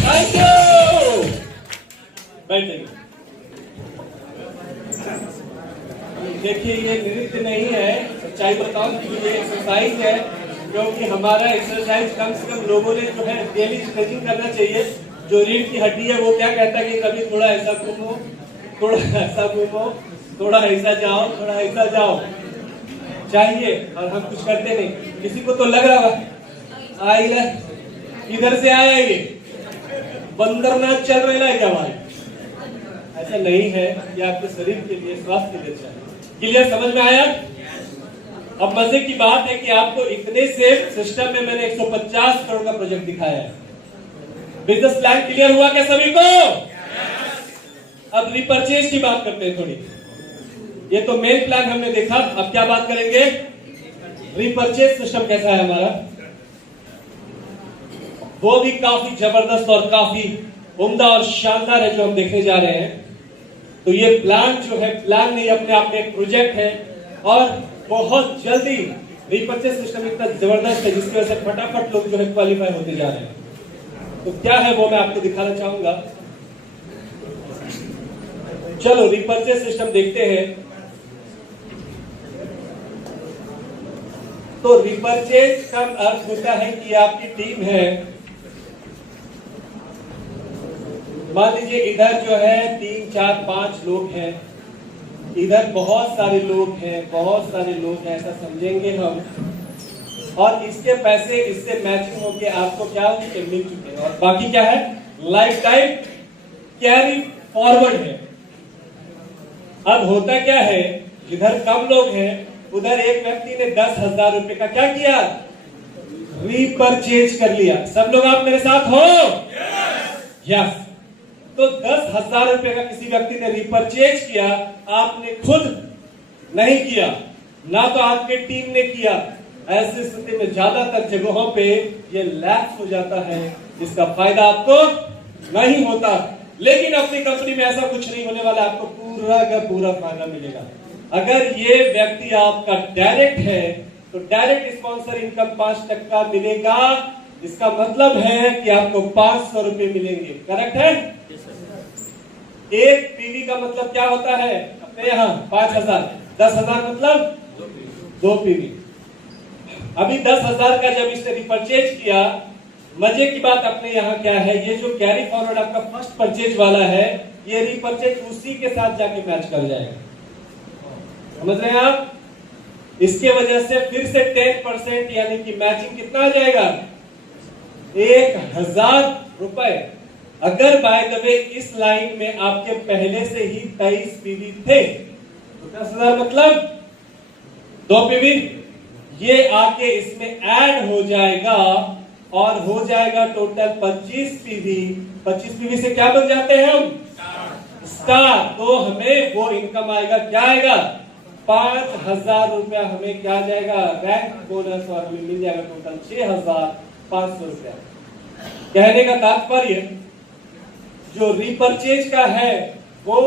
Thank you. बैठ जाइए। देखिए, ये नृत्य नहीं है, सच्चाई बताओ कि ये एक्सरसाइज है, क्योंकि हमारा एक्सरसाइज कम से कम लोगों ने जो है डेली स्ट्रेचिंग करना चाहिए। जो रीढ़ की हड्डी है वो क्या कहता है कि कभी थोड़ा ऐसा घूमो, थोड़ा ऐसा घूमो, थोड़ा ऐसा जाओ, थोड़ा ऐसा जाओ चाहिए, और हम कुछ करते नहीं। किसी को तो लग रहा होगा आइला इधर से आया ये बंदरनाथ चल रहा है क्या भाई? ऐसा नहीं है, ये आपके शरीर के लिए, स्वास्थ्य के लिए चाहिए। क्लियर, समझ में आया? अब मजे की बात है कि आपको इतने सेफ सिस्टम में मैंने 150 करोड़ का प्रोजेक्ट दिखाया है। बिजनेस प्लान क्लियर हुआ क्या सभी को? अब रिपर्चेज की बात करते हैं थोड़ी। ये तो मेन प्लान हमने देखा, अब क्या बात करेंगे? रिपर्चेज सिस्टम कैसा है हमारा, वो भी काफी जबरदस्त और काफी उम्दा और शानदार है जो हम देखने जा रहे हैं। तो ये प्लान जो है, प्लान नहीं अपने आप में एक प्रोजेक्ट है, और बहुत जल्दी रिपर्चेज सिस्टम इतना जबरदस्त है जिसकी वजह से फटाफट लोग जो है क्वालिफाई होते जा रहे हैं। तो क्या है वो मैं आपको दिखाना चाहूंगा। चलो रिपर्चेज सिस्टम देखते हैं। तो रिपर्चेज का अर्थ होता है कि आपकी टीम है, मान लीजिए इधर जो है 3, 4, 5 लोग हैं, इधर बहुत सारे लोग हैं, बहुत सारे लोग हैं, ऐसा समझेंगे हम। और इसके पैसे इससे मैचिंग होके आपको क्या हो चुके, मिल चुके हैं। और बाकी क्या है, लाइफ टाइम कैरी फॉरवर्ड है। अब होता क्या है, जिधर कम लोग हैं उधर एक व्यक्ति ने 10,000 रुपए का क्या किया, रीपरचेज कर लिया। सब लोग आप मेरे साथ हो? यस। तो 10,000 रुपए का किसी व्यक्ति ने रीपरचेज किया, आपने खुद नहीं किया, ना तो आपके टीम ने किया। ऐसी स्थिति में ज्यादातर जगहों पे ये लैप्स हो जाता है, जिसका फायदा आपको नहीं होता। लेकिन अपनी कंपनी में ऐसा कुछ नहीं होने वाला, आपको पूरा का पूरा फायदा मिलेगा। अगर ये व्यक्ति आपका डायरेक्ट है तो डायरेक्ट स्पॉन्सर इनकम 5% मिलेगा। इसका मतलब है कि आपको 500 रुपए मिलेंगे। करेक्ट है? एक पीवी का मतलब क्या होता है अपने यहाँ, 5,000। 10,000 मतलब 2 पीवी। अभी 10,000 का जब इसने रिपर्चेज किया, मजे की बात अपने यहाँ क्या है, ये जो कैरी फॉरवर्ड आपका फर्स्ट परचेज वाला है, ये रिपर्चेज उसी के साथ जाके मैच कर जाएगा। समझ रहे हैं आप? इसके वजह से फिर से 10% यानी कि मैचिंग कितना आ जाएगा, 1,000 रुपए। अगर बाय द वे इस लाइन में आपके पहले से ही 23 पीवी थे तो 10,000 मतलब 2 पीवी, ये आके इसमें ऐड हो जाएगा और हो जाएगा टोटल 25 पीवी। 25 पीवी से क्या बन जाते हैं हम, स्टार। तो हमें वो इनकम आएगा, क्या आएगा, 5,000 रुपया हमें क्या जाएगा, रैंक बोनस, और हमें मिल जाएगा टोटल 6,500 रुपया। कहने का तात्पर्य जो रिपर्चेज का है वो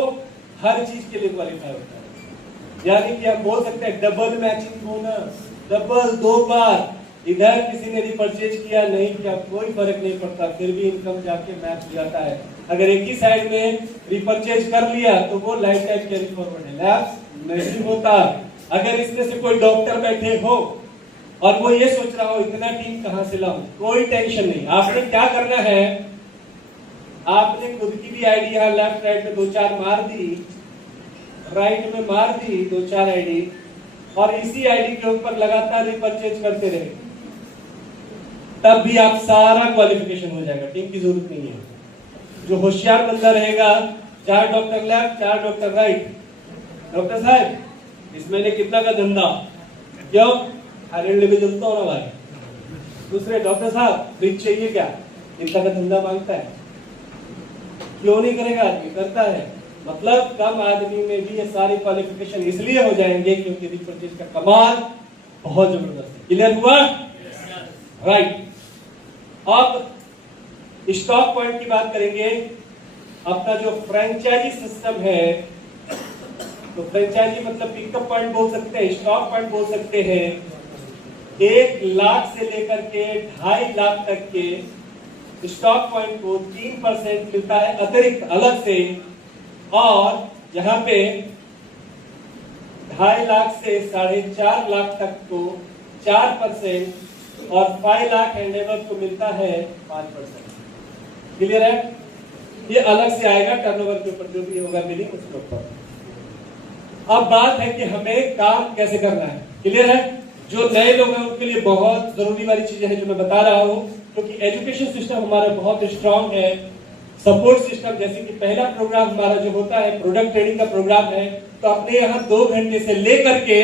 हर चीज के लिए क्वालिफाई होता है। यानी कि हम बोल सकते हैं डबल मैचिंग बोनस, डबल 2 बार। इधर किसी ने रिपर्चेज किया नहीं किया कोई फर्क नहीं पड़ता, फिर भी इनकम जाके मैच हो जाता है। अगर एक ही साइड में रिपर्चेज कर लिया तो वो लाइफ टाइम कैरी फॉरवर्ड है, लैप्स नहीं होता। अगर इसमें से कोई डॉक्टर बैठे हो और वो ये सोच रहा हो इतना टीम कहां से लाऊं, कोई टेंशन नहीं। आपने क्या करना है, आपने खुद की भी आईडी यहाँ लेफ्ट राइट में 2-4 मार दी, राइट में मार दी 2-4 आईडी, और इसी आईडी के ऊपर लगातार रिपर्चेज करते रहे, तब भी आप सारा क्वालिफिकेशन हो जाएगा। टीम की जरूरत नहीं है। जो होशियार बंदा रहेगा, 4 doctor left 4 doctor right, doctor साहब इस महीने कितना का धंधा, क्यों थाईलैंड लेके चलता हो ना भाई। दूसरे डॉक्टर साहब फ्रिज चाहिए क्या, इतना का धंधा मांगता है, क्यों नहीं करेगा आदमी, करता है। मतलब कम आदमी में भी ये सारी क्वालिफिकेशन इसलिए हो जाएंगे क्योंकि रिपर्चेज का कमाल बहुत जबरदस्त है। क्लियर हुआ? राइट। अब स्टॉक पॉइंट की बात करेंगे। अपना जो फ्रेंचाइजी सिस्टम है, तो फ्रेंचाइजी मतलब पिकअप पॉइंट बोल सकते हैं, स्टॉक पॉइंट बोल सकते हैं। 1 लाख से लेकर के 2.5 लाख तक के स्टॉक पॉइंट को 3% मिलता है अतिरिक्त अलग से, और यहाँ पे 2.5 लाख से 4.5 लाख तक को 4%, और 5 लाख एंड एबव को मिलता है 5%। क्लियर है? ये अलग से आएगा टर्नओवर के ऊपर, जो भी होगा बिलिंग उसके ऊपर। अब बात है कि हमें काम कैसे करना है। क्लियर है? जो नए लोग हैं उनके लिए बहुत जरूरी वाली चीजें हैं जो मैं बता रहा हूँ, क्योंकि एजुकेशन सिस्टम हमारा बहुत स्ट्रांग है। सपोर्ट सिस्टम, जैसे कि पहला प्रोग्राम हमारा जो होता है प्रोडक्ट ट्रेनिंग का प्रोग्राम है, तो अपने यहाँ 2 घंटे से लेकर के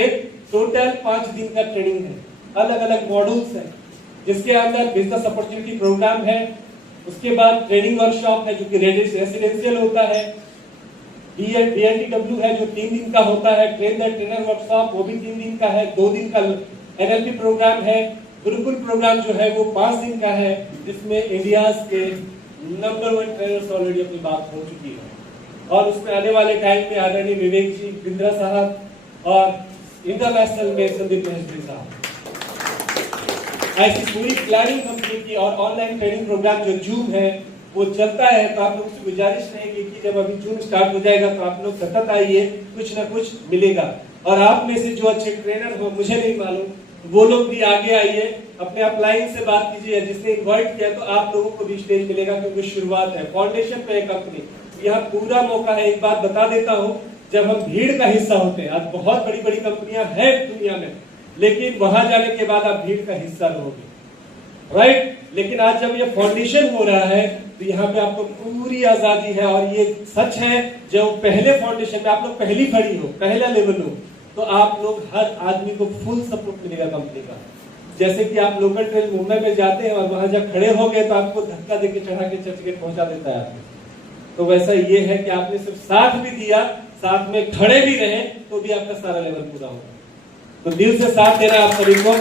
टोटल 5 दिन का ट्रेनिंग है। अलग अलग मॉड्यूल्स हैं, जिसके अंदर बिजनेस अपॉर्चुनिटी प्रोग्राम है, उसके बाद ट्रेनिंग वर्कशॉप है जो कि रेसिडेंशियल होता है, DNTW है जो 3 दिन का होता है, ट्रेन द ट्रेनर वर्कशॉप वो भी 3 दिन का है, 2 दिन का NLP प्रोग्राम है, गुरुकुल प्रोग्राम जो है वो 5 दिन का है, जिसमें इंडिया के नंबर 1 ट्रेनर्स ऑलरेडी अपनी बात हो चुकी है। और उसमें आने वाले टाइम में आदरणीय विवेक जी, बिंद्रा साहब और इंटरनेशनल में संदीप महेश्वरी साहब, ऐसी पूरी प्लानिंग कंपनी की। और ऑनलाइन ट्रेनिंग प्रोग्राम जो जूम है वो चलता है, तो आप लोगों से गुजारिश रहेगी कि जब अभी जून स्टार्ट हो जाएगा तो आप लोग सतत आइए, कुछ ना कुछ मिलेगा। और आप में से जो अच्छे ट्रेनर हो, मुझे नहीं मालूम, वो लोग भी आगे आइए, अपने अपलाइन से बात कीजिए, जिसने इन्वाइट किया तो आप लोगों को भी स्टेज मिलेगा, क्योंकि शुरुआत है, फाउंडेशन पे है कंपनी, यहाँ पूरा मौका है। एक बात बता देता हूँ, जब हम भीड़ का हिस्सा होते हैं, आज बहुत बड़ी बड़ी कंपनियां हैं दुनिया में, लेकिन वहां जाने के बाद आप भीड़ का हिस्सा रहोगे, राइट। लेकिन आज जब ये फाउंडेशन हो रहा है तो यहाँ पे आपको पूरी आजादी है, और ये सच है जब पहले फाउंडेशन में आप लोग पहली खड़ी हो, पहला लेवल हो, तो आप लोग हर आदमी को फुल सपोर्ट मिलेगा कंपनी का। जैसे कि आप लोकल ट्रेन मुंबई में जाते हैं और वहां जब खड़े हो गए तो आपको धक्का देके चढ़ा के चर्चगेट पहुंचा देता है आपको, तो वैसा ये है कि आपने सिर्फ साथ भी दिया, साथ में खड़े भी रहे, तो भी आपका सारा लेवल पूरा होगा। तो दिल से साथ देना आप सभी को।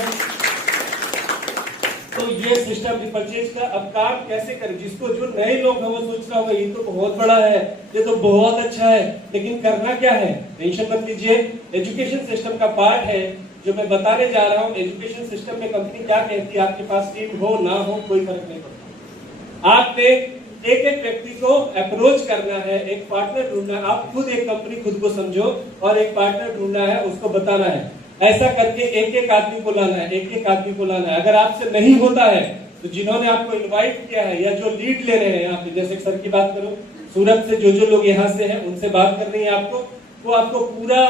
तो ये सिस्टम रिपर्चेज का अब काम कैसे करें, जिसको जो नए लोग हैं वो सोच रहा होगा ये तो बहुत बड़ा है, ये तो बहुत अच्छा है, लेकिन करना क्या है, टेंशन मत लीजिए। एजुकेशन सिस्टम का पार्ट है जो मैं बताने जा रहा हूँ। एजुकेशन सिस्टम में कंपनी क्या कहती है, आपके पास टीम हो ना हो कोई फर्क नहीं पड़ता, आपने एक एक व्यक्ति को अप्रोच करना है, एक पार्टनर ढूंढना है। आप खुद एक कंपनी खुद को समझो और एक पार्टनर ढूंढना है, उसको बताना है। ऐसा करके एक एक आदमी को लाना है, एक एक आदमी को लाना है। अगर आपसे नहीं होता है तो जिन्होंने आपको इनवाइट किया है या जो लीड ले रहे हैं यहाँ पे, जैसे सर की बात करो, सूरत से जो लोग यहाँ से हैं उनसे बात कर रही है आपको, वो आपको पूरा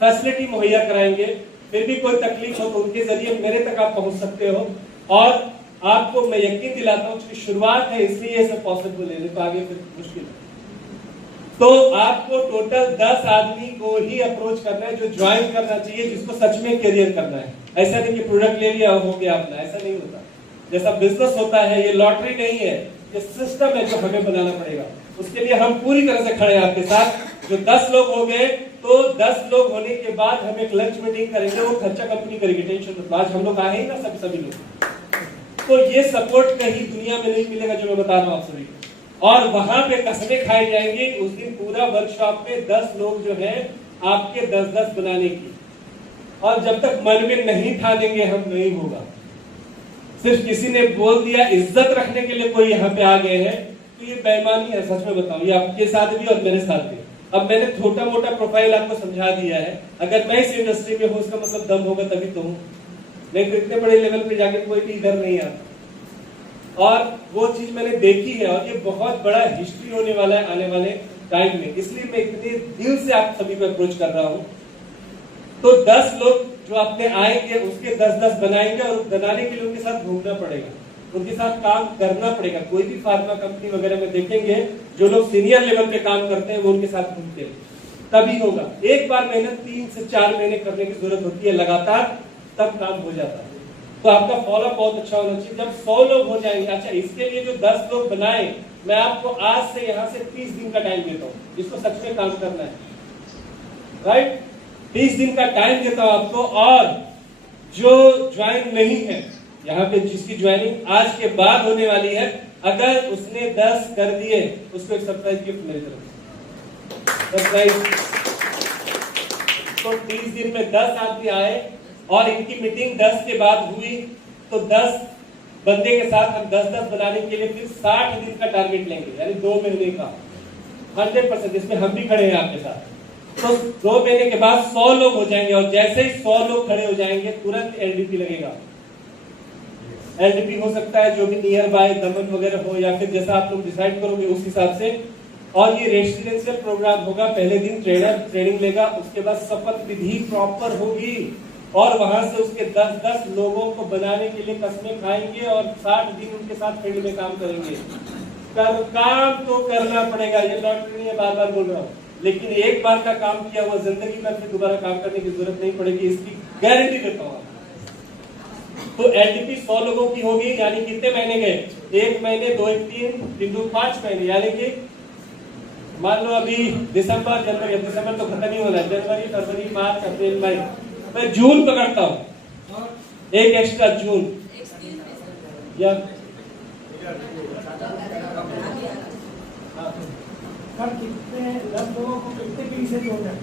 फैसिलिटी मुहैया कराएंगे। फिर भी कोई तकलीफ हो तो उनके जरिए मेरे तक आप पहुंच सकते हो। और आपको मैं यकीन दिलाता हूँ कि शुरुआत है इसलिए ये सब पॉसिबल है, तो आगे फिर मुश्किल है। तो आपको टोटल 10 आदमी को ही अप्रोच करना है जो ज्वाइन करना चाहिए, जिसको सच में करियर करना है। ऐसा नहीं कि प्रोडक्ट ले लिया हो गया अपना, ऐसा नहीं होता। जैसा बिजनेस होता है, ये लॉटरी नहीं है, ये सिस्टम है जो हमें बनाना पड़ेगा। उसके लिए हम पूरी तरह से खड़े हैं आपके साथ। जो 10 लोग हो गए तो 10 लोग होने के बाद हम एक लंच मीटिंग करेंगे, वो खर्चा कंपनी करेगी, टेंशन मत। आज हम लोग आए ही ना सभी लोग, तो ये सपोर्ट कहीं दुनिया में नहीं मिलेगा जो मैं बता रहा हूँ आप सभी को। और वहां पे कसमें खाई जाएंगी उस दिन पूरा वर्कशॉप में 10 लोग जो है आपके 10-10 बनाने की। और जब तक मन में नहीं ठानेंगे हम, नहीं होगा। सिर्फ किसी ने बोल दिया, इज्जत रखने के लिए कोई यहाँ पे आ गए हैं, तो ये बेईमानी है। सच में बताऊं, ये आपके साथ भी और मेरे साथ भी। अब मैंने छोटा मोटा प्रोफाइल आपको समझा दिया है। अगर मैं इस इंडस्ट्री में हूँ इसका मतलब दम होगा तभी तो हूँ, नहीं तो इतने बड़े लेवल पे जाके कोई भी इधर नहीं आता। और वो चीज मैंने देखी है, और ये बहुत बड़ा हिस्ट्री होने वाला है आने वाले टाइम में, इसलिए मैं इतने दिल से आप सभी को अप्रोच कर रहा हूँ। तो 10 लोग जो अपने आएंगे उसके 10-10 बनाएंगे, और बनाने के लिए उनके साथ घूमना पड़ेगा, उनके साथ काम करना पड़ेगा। कोई भी फार्मा कंपनी वगैरह में देखेंगे जो लोग सीनियर लेवल पे काम करते हैं वो उनके साथ घूमते हैं, तभी होगा। एक बार मेहनत 3 से 4 महीने करने की जरूरत होती है लगातार, तब काम हो जाता है। तो आपका फॉलोअप बहुत अच्छा होना चाहिए। जब 100 लोग हो जाएंगे, अच्छा इसके लिए जो 10 लोग बनाए, मैं आपको आज से यहाँ से 30 दिन का टाइम देता हूँ, जिसको सच में काम करना है, राइट। 30 दिन का टाइम देता हूँ आपको। और जो ज्वाइन नहीं है यहाँ पे, जिसकी ज्वाइनिंग आज के बाद होने वाली है, अगर उसने 10 कर दिए उसको एक सरप्राइज गिफ्ट मेरी तरफ से, सरप्राइज। तो 30 दिन में 10 आदमी आए और इनकी मीटिंग 10 के बाद हुई, तो 10 बंदे के साथ हम 10-10 बनाने के लिए फिर 60 दिन का टारगेट लेंगे, यानी 2 महीने का 100%, इसमें हम भी खड़े हैं आपके साथ। तो 2 महीने के बाद 100 लोग हो जाएंगे, और जैसे ही 100 लोग खड़े हो जाएंगे तुरंत एलडीपी लगेगा। एलडीपी हो सकता है जो भी नियर बाय दमन वगैरह हो, या फिर जैसा आप लोग डिसाइड करोगे उस हिसाब से। और ये रेसिडेंशियल प्रोग्राम होगा। पहले दिन ट्रेनर ट्रेनिंग लेगा, उसके बाद शपथ विधि प्रॉपर होगी, और वहां से उसके 10-10 लोगों को बनाने के लिए कसमें खाएंगे, और 60 दिन उनके साथ फील्ड में काम करेंगे। काम तो करना पड़ेगा, ये लॉटरी नहीं है, बार बार बोल रहा हूँ। लेकिन एक बार का काम किया हुआ जिंदगी में फिर दोबारा काम करने की जरूरत नहीं पड़ेगी, इसकी गारंटी देता हूँ। तो एलडीपी 100 लोगों की होगी, यानी कितने महीने गए, 1 महीने 2 1 3 5 महीने, यानी कि मान लो अभी दिसंबर जनवरी, दिसंबर तो खत्म ही होना है, जनवरी फरवरी मार्च अप्रैल मई, मैं जून पकड़ता हूँ, एक एक्स्ट्रा जून, या कितने 10 लोगों को कितने फी से जोड़ना है?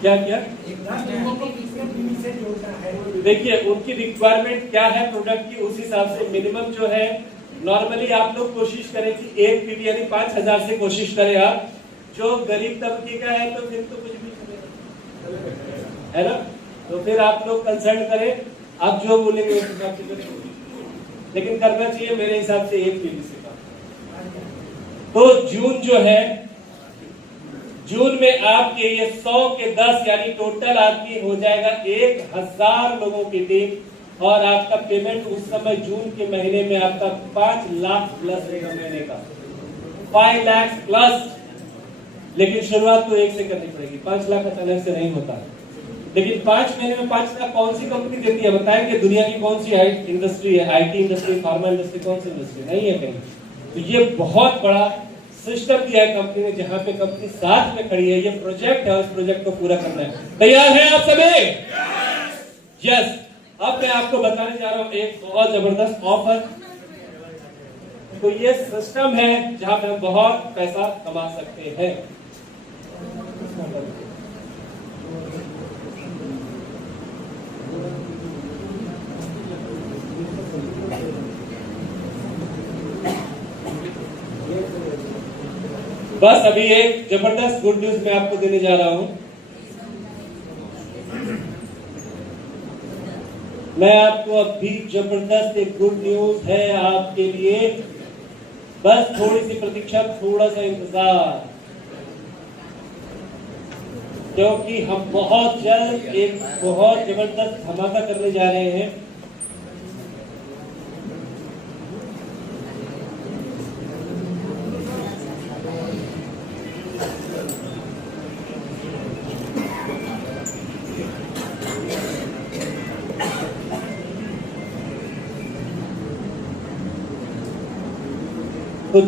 क्या क्या 10 लोगों को कितने फी से जोड़ना है? देखिए उनकी रिक्वायरमेंट क्या है प्रोडक्ट की, उस हिसाब से मिनिमम जो है, नॉर्मली आप लोग कोशिश करें कि 1 पीवी यानी 5000 से कोशिश करें आप। जो गरीब तबके का है तो फिर तो कुछ भी है ना, तो फिर आप लोग कंसल्ट करें, आप जो बोलेंगे उस हिसाब से करें, लेकिन करना चाहिए मेरे हिसाब से 1 पीवी से का। तो जून जो है जून में आपके ये 100 के 10 यानी टोटल आदमी हो जाएगा 1000 लोगों की टीम, और आपका पेमेंट उस समय जून के महीने में आपका 5 लाख प्लस रहेगा महीने का, 5 लाख प्लस। लेकिन शुरुआत तो 1 से करनी पड़ेगी, 5 लाख अचानक से नहीं होता। लेकिन 5 महीने में 5 लाख कौन सी कंपनी देती है बताएं कि दुनिया की कौन सी इंडस्ट्री है, आईटी इंडस्ट्री, फार्मा इंडस्ट्री, कौन सी इंडस्ट्री नहीं है कहीं। तो ये बहुत बड़ा सिस्टम दिया है कंपनी ने, जहां पे कंपनी साथ में खड़ी है। ये प्रोजेक्ट है, उस प्रोजेक्ट को पूरा करना है। तैयार हैं आप सभी? यस। अब मैं आपको बताने जा रहा हूं एक बहुत जबरदस्त ऑफर। तो ये सिस्टम है जहां पे हम बहुत पैसा कमा सकते हैं। बस अभी एक जबरदस्त गुड न्यूज मैं आपको देने जा रहा हूं। मैं आपको अभी जबरदस्त एक गुड न्यूज है आपके लिए। बस थोड़ी सी प्रतीक्षा, थोड़ा सा इंतजार, क्योंकि हम बहुत जल्द एक बहुत जबरदस्त धमाका करने जा रहे हैं।